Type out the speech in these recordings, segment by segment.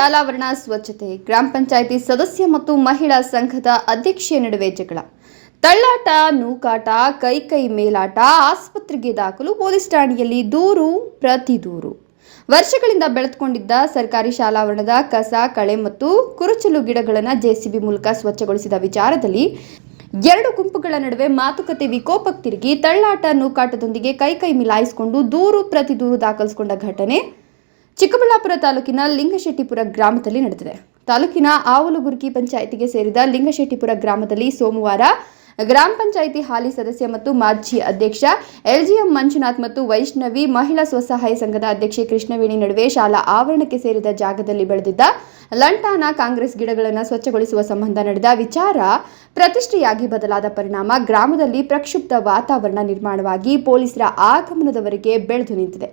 ಶಾಲಾವರಣ ಸ್ವಚ್ಛತೆ, ಗ್ರಾಮ ಪಂಚಾಯಿತಿ ಸದಸ್ಯ ಮತ್ತು ಮಹಿಳಾ ಸಂಘದ ಅಧ್ಯಕ್ಷೆಯ ನಡುವೆ ಜಗಳ. ತಳ್ಳಾಟ, ನೂಕಾಟ ಕೈ ಕೈ ಮೇಲಾಟ, ಆಸ್ಪತ್ರೆಗೆ ದಾಖಲು, ಪೊಲೀಸ್ ಠಾಣೆಯಲ್ಲಿ ದೂರು ಪ್ರತಿ ದೂರು. ವರ್ಷಗಳಿಂದ ಬೆಳೆದುಕೊಂಡಿದ್ದ ಸರ್ಕಾರಿ ಶಾಲಾವರಣದ ಕಸ, ಕಳೆ ಮತ್ತು ಕುರುಚಲು ಗಿಡಗಳನ್ನು ಜೆಸಿಬಿ ಮೂಲಕ ಸ್ವಚ್ಛಗೊಳಿಸಿದ ವಿಚಾರದಲ್ಲಿ ಎರಡು ಗುಂಪುಗಳ ನಡುವೆ ಮಾತುಕತೆ ವಿಕೋಪಕ್ಕೆ ತಿರುಗಿ ತಳ್ಳಾಟ, ನೂಕಾಟದೊಂದಿಗೆ ಕೈ ಕೈ ಮಿಲಾಯಿಸಿಕೊಂಡು ದೂರು ಪ್ರತಿ ದೂರು ದಾಖಲಿಸಿಕೊಂಡ ಘಟನೆ ಚಿಕ್ಕಬಳ್ಳಾಪುರ ತಾಲೂಕಿನ ಲಿಂಗಶೆಟ್ಟಿಪುರ ಗ್ರಾಮದಲ್ಲಿ ನಡೆದಿದೆ. ತಾಲೂಕಿನ ಆವಲುಗುರ್ಕಿ ಪಂಚಾಯಿತಿಗೆ ಸೇರಿದ ಲಿಂಗಶೆಟ್ಟಿಪುರ ಗ್ರಾಮದಲ್ಲಿ ಸೋಮವಾರ ಗ್ರಾಮ ಪಂಚಾಯಿತಿ ಹಾಲಿ ಸದಸ್ಯ ಮತ್ತು ಮಾಜಿ ಅಧ್ಯಕ್ಷ ಎಲ್ಜಿಎಂ ಮಂಜುನಾಥ್ ಮತ್ತು ವೈಷ್ಣವಿ ಮಹಿಳಾ ಸ್ವಸಹಾಯ ಸಂಘದ ಅಧ್ಯಕ್ಷೆ ಕೃಷ್ಣವೇಣಿ ನಡುವೆ ಶಾಲಾ ಆವರಣಕ್ಕೆ ಸೇರಿದ ಜಾಗದಲ್ಲಿ ಬೆಳೆದಿದ್ದ ಲಂಟಾನ ಕಾಂಗ್ರೆಸ್ ಗಿಡಗಳನ್ನು ಸ್ವಚ್ಛಗೊಳಿಸುವ ಸಂಬಂಧ ನಡೆದ ವಿಚಾರ ಪ್ರತಿಷ್ಠೆಯಾಗಿ ಬದಲಾದ ಪರಿಣಾಮ ಗ್ರಾಮದಲ್ಲಿ ಪ್ರಕ್ಷುಬ್ಧ ವಾತಾವರಣ ನಿರ್ಮಾಣವಾಗಿ ಪೊಲೀಸರ ಆಗಮನದವರೆಗೆ ಬೆಳೆದು ನಿಂತಿದೆ.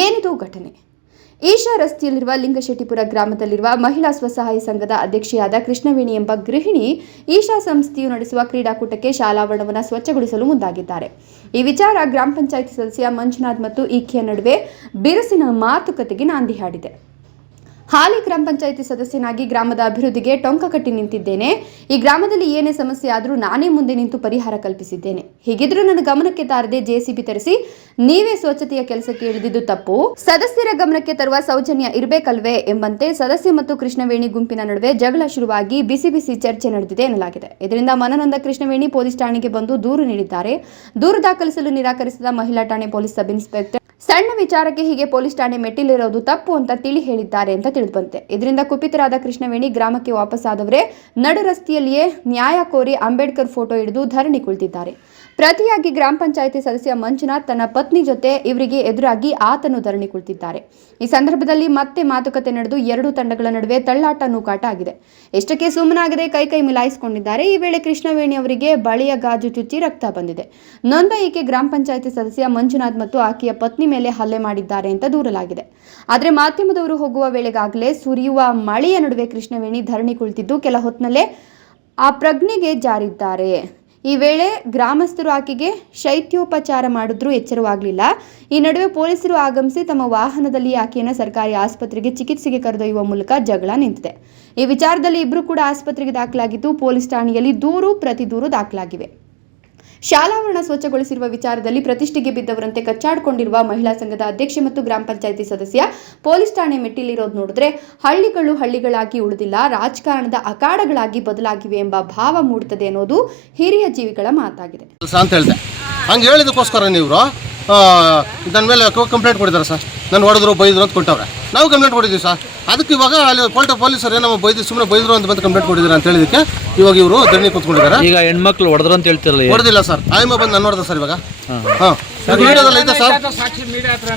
ಏನಿದು ಘಟನೆ? ಈಶಾ ರಸ್ತೆಯಲ್ಲಿರುವ ಲಿಂಗಶೆಟ್ಟಿಪುರ ಗ್ರಾಮದಲ್ಲಿರುವ ಮಹಿಳಾ ಸ್ವಸಹಾಯ ಸಂಘದ ಅಧ್ಯಕ್ಷೆಯಾದ ಕೃಷ್ಣವೇಣಿ ಎಂಬ ಗೃಹಿಣಿ ಈಶಾ ಸಂಸ್ಥೆಯು ನಡೆಸುವ ಕ್ರೀಡಾಕೂಟಕ್ಕೆ ಶಾಲಾವರಣವನ್ನು ಸ್ವಚ್ಛಗೊಳಿಸಲು ಮುಂದಾಗಿದ್ದಾರೆ. ಈ ವಿಚಾರ ಗ್ರಾಮ ಪಂಚಾಯಿತಿ ಸದಸ್ಯ ಮಂಜುನಾಥ್ ಮತ್ತು ಈಕೆಯ ನಡುವೆ ಬಿರುಸಿನ ಮಾತುಕತೆಗೆ ನಾಂದಿ ಹಾಡಿದೆ. ಹಾಲಿ ಗ್ರಾಮ ಪಂಚಾಯಿತಿ ಸದಸ್ಯನಾಗಿ ಗ್ರಾಮದ ಅಭಿವೃದ್ಧಿಗೆ ಟೊಂಕ ಕಟ್ಟಿ ನಿಂತಿದ್ದೇನೆ. ಈ ಗ್ರಾಮದಲ್ಲಿ ಏನೇ ಸಮಸ್ಯೆ ಆದರೂ ನಾನೇ ಮುಂದೆ ನಿಂತು ಪರಿಹಾರ ಕಲ್ಪಿಸಿದ್ದೇನೆ. ಹೀಗಿದ್ರೂ ನನ್ನ ಗಮನಕ್ಕೆ ತಾರದೆ ಜೆಸಿಬಿ ತರಿಸಿ, ನೀವೇ ಸ್ವಚ್ಛತೆಯ ಕೆಲಸಕ್ಕೆ ಇಳಿದಿದ್ದು ತಪ್ಪು. ಸದಸ್ಯರ ಗಮನಕ್ಕೆ ತರುವ ಸೌಜನ್ಯ ಇರಬೇಕಲ್ವೇ ಎಂಬಂತೆ ಸದಸ್ಯ ಮತ್ತು ಕೃಷ್ಣವೇಣಿ ಗುಂಪಿನ ನಡುವೆ ಜಗಳ ಶುರುವಾಗಿ ಬಿಸಿ ಬಿಸಿ ಚರ್ಚೆ ನಡೆದಿದೆ ಎನ್ನಲಾಗಿದೆ. ಇದರಿಂದ ಮನನೊಂದ ಕೃಷ್ಣವೇಣಿ ಪೊಲೀಸ್ ಠಾಣೆಗೆ ಬಂದು ದೂರು ನೀಡಿದ್ದಾರೆ. ದೂರು ದಾಖಲಿಸಲು ನಿರಾಕರಿಸಿದ ಮಹಿಳಾ ಠಾಣೆ ಪೊಲೀಸ್ ಸಬ್ ಇನ್ಸ್ಪೆಕ್ಟರ್ ಸಣ್ಣ ವಿಚಾರಕ್ಕೆ ಹೀಗೆ ಪೊಲೀಸ್ ಠಾಣೆ ಮೆಟ್ಟಿಲಿರೋದು ತಪ್ಪು ಅಂತ ತಿಳಿ ಹೇಳಿದ್ದಾರೆ ಅಂತ ತಿಳಿದುಬಂತೆ. ಇದರಿಂದ ಕುಪಿತರಾದ ಕೃಷ್ಣವೇಣಿ ಗ್ರಾಮಕ್ಕೆ ವಾಪಸ್ಸಾದವರೇ ನಡು ರಸ್ತೆಯಲ್ಲಿಯೇ ನ್ಯಾಯ ಕೋರಿ ಅಂಬೇಡ್ಕರ್ ಫೋಟೋ ಹಿಡಿದು ಧರಣಿ ಕುಳಿತಿದ್ದಾರೆ. ಪ್ರತಿಯಾಗಿ ಗ್ರಾಮ ಪಂಚಾಯಿತಿ ಸದಸ್ಯ ಮಂಜುನಾಥ್ ತನ್ನ ಪತ್ನಿ ಜೊತೆ ಇವರಿಗೆ ಎದುರಾಗಿ ಆತನು ಧರಣಿ ಕುಳಿತಿದ್ದಾರೆ. ಈ ಸಂದರ್ಭದಲ್ಲಿ ಮತ್ತೆ ಮಾತುಕತೆ ನಡೆದು ಎರಡು ತಂಡಗಳ ನಡುವೆ ತಳ್ಳಾಟ ನೂಕಾಟ ಆಗಿದೆ. ಎಷ್ಟಕ್ಕೆ ಸುಮ್ಮನಾಗದೆ ಕೈ ಕೈ ಮಿಲಾಯಿಸಿಕೊಂಡಿದ್ದಾರೆ. ಈ ವೇಳೆ ಕೃಷ್ಣವೇಣಿ ಅವರಿಗೆ ಬಳಿಯ ಗಾಜು ಚುಚ್ಚಿ ರಕ್ತ ಬಂದಿದೆ. ನೊಂದ ಈಕೆ ಗ್ರಾಮ ಪಂಚಾಯಿತಿ ಸದಸ್ಯ ಮಂಜುನಾಥ್ ಮತ್ತು ಆಕೆಯ ಪತ್ನಿ ಮೇಲೆ ಹಲ್ಲೆ ಮಾಡಿದ್ದಾರೆ ಅಂತ ದೂರಲಾಗಿದೆ. ಆದರೆ ಮಾಧ್ಯಮದವರು ಹೋಗುವ ವೇಳೆಗಾಗಲೇ ಸುರಿಯುವ ಮಳೆಯ ನಡುವೆ ಕೃಷ್ಣವೇಣಿ ಧರಣಿ ಕುಳಿತಿದ್ದು ಕೆಲ ಹೊತ್ತಿನಲ್ಲೇ ಆ ಪ್ರಜ್ಞೆಗೆ ಜಾರಿದ್ದಾರೆ. ಈ ವೇಳೆ ಗ್ರಾಮಸ್ಥರು ಆಕೆಗೆ ಶೈತ್ಯೋಪಚಾರ ಮಾಡಿದ್ರೂ ಎಚ್ಚರವಾಗಲಿಲ್ಲ. ಈ ನಡುವೆ ಪೊಲೀಸರು ಆಗಮಿಸಿ ತಮ್ಮ ವಾಹನದಲ್ಲಿ ಆಕೆಯನ್ನು ಸರ್ಕಾರಿ ಆಸ್ಪತ್ರೆಗೆ ಚಿಕಿತ್ಸೆಗೆ ಕರೆದೊಯ್ಯುವ ಮೂಲಕ ಜಗಳ ನಿಂತಿದೆ. ಈ ವಿಚಾರದಲ್ಲಿ ಇಬ್ಬರು ಕೂಡ ಆಸ್ಪತ್ರೆಗೆ ದಾಖಲಾಗಿದ್ದು, ಪೊಲೀಸ್ ಠಾಣೆಯಲ್ಲಿ ದೂರು ಪ್ರತಿ ದೂರು ದಾಖಲಾಗಿವೆ. ಶಾಲಾವರಣ ಸ್ವಚ್ಛಗೊಳಿಸಿರುವ ವಿಚಾರದಲ್ಲಿ ಪ್ರತಿಷ್ಠೆಗೆ ಬಿದ್ದವರಂತೆ ಕಚ್ಚಾಡಿಕೊಂಡಿರುವ ಮಹಿಳಾ ಸಂಘದ ಅಧ್ಯಕ್ಷೆ ಮತ್ತು ಗ್ರಾಮ ಪಂಚಾಯಿತಿ ಸದಸ್ಯ ಪೊಲೀಸ್ ಠಾಣೆ ಮೆಟ್ಟಿಲಿರೋದು ನೋಡಿದ್ರೆ ಹಳ್ಳಿಗಳು ಹಳ್ಳಿಗಳಾಗಿ ಉಳಿದಿಲ್ಲ, ರಾಜಕಾರಣದ ಅಖಾಡಗಳಾಗಿ ಬದಲಾಗಿವೆ ಎಂಬ ಭಾವ ಮೂಡುತ್ತದೆ ಅನ್ನೋದು ಹಿರಿಯ ಜೀವಿಗಳ ಮಾತಾಗಿದೆ. ಅಂತ ಹೇಳಿದೆ. ಹಂಗೆ ಹೇಳಿದಕ್ಕೋಸ್ಕರ ನೀವು ನನ್ನ ಮೇಲೆ ಕಂಪ್ಲೇಂಟ್ ಕೊಟ್ಟಿದ್ದಾರೆ ಸರ್. ನಾನು ಹೊಡೆದ್ರು ಬೈದ್ರು ಅಂತ ಕೊಟ್ಟವ್ರೆ. ನಾವು ಕಂಪ್ಲೇಂಟ್ ಕೊಟ್ಟಿದ್ದೀವಿ ಸರ್. ಅದಕ್ಕೆ ಇವಾಗ ಅಲ್ಲಿ ಪೋಲ್ಟ ಪೊಲೀಸರು ಏನೋ ಬೈದು ಸುಮ್ಮನೆ ಬೈದ್ರು ಅಂತ ಬಂದು ಕಂಪ್ಲೇಂಟ್ ಕೊಟ್ಟಿದ್ದಾರೆ ಅಂತ ಹೇಳಿದಕ್ಕೆ ಇವಾಗ ಇವರು ಧರಣಿ ಕೂತ್ಕೊಂಡಿದ್ದಾರೆ. ಈಗ ಹೆಣ್ಮಕ್ಳು ಹೊಡೆದ್ರು ಅಂತ ಹೇಳ್ತಿರಲ್ಲ ಹೊಡೆದಿಲ್ಲ ಸರ್. ಆಯಮ್ಮ ಬಂದು ನಾನು ನೋಡಿದೆ ಸರ್ ಇವಾಗ. ಹಾಂ. ಮೀಡಿಯಾದಲ್ಲಿ ಐತೆ ಸರ್.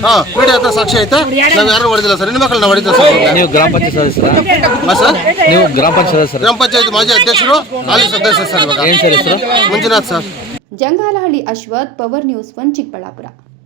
ಹಾಂ ಮೀಡಿಯಾ ಹತ್ರ ಸಾಕ್ಷಿ ಐತೆ. ನಾವು ಯಾರು ಹೊಡೆದಿಲ್ಲ ಸರ್. ಹೆಣ್ಮಕ್ಳು ನಾವು ಹೊಡಿತೀವಿ ಸರ್ ನೀವು ಗ್ರಾಮ ಪಂಚಾಯತ್ ಸದಸ್ಯರ? ಸರ್? ನೀವು ಗ್ರಾಮ ಪಂಚಾಯತ್ ಸದಸ್ಯರ? ಗ್ರಾಮ ಪಂಚಾಯತ್ ಮಾಜಿ ಅಧ್ಯಕ್ಷರು ಹಾಲಿ ಸದಸ್ಯ ಸರ್ ಇವಾಗ. ಏನು ಸರ್ ಹೆಸರು Manjunath sir. Jangalahalli Ashwath power news one Chikkaballapur.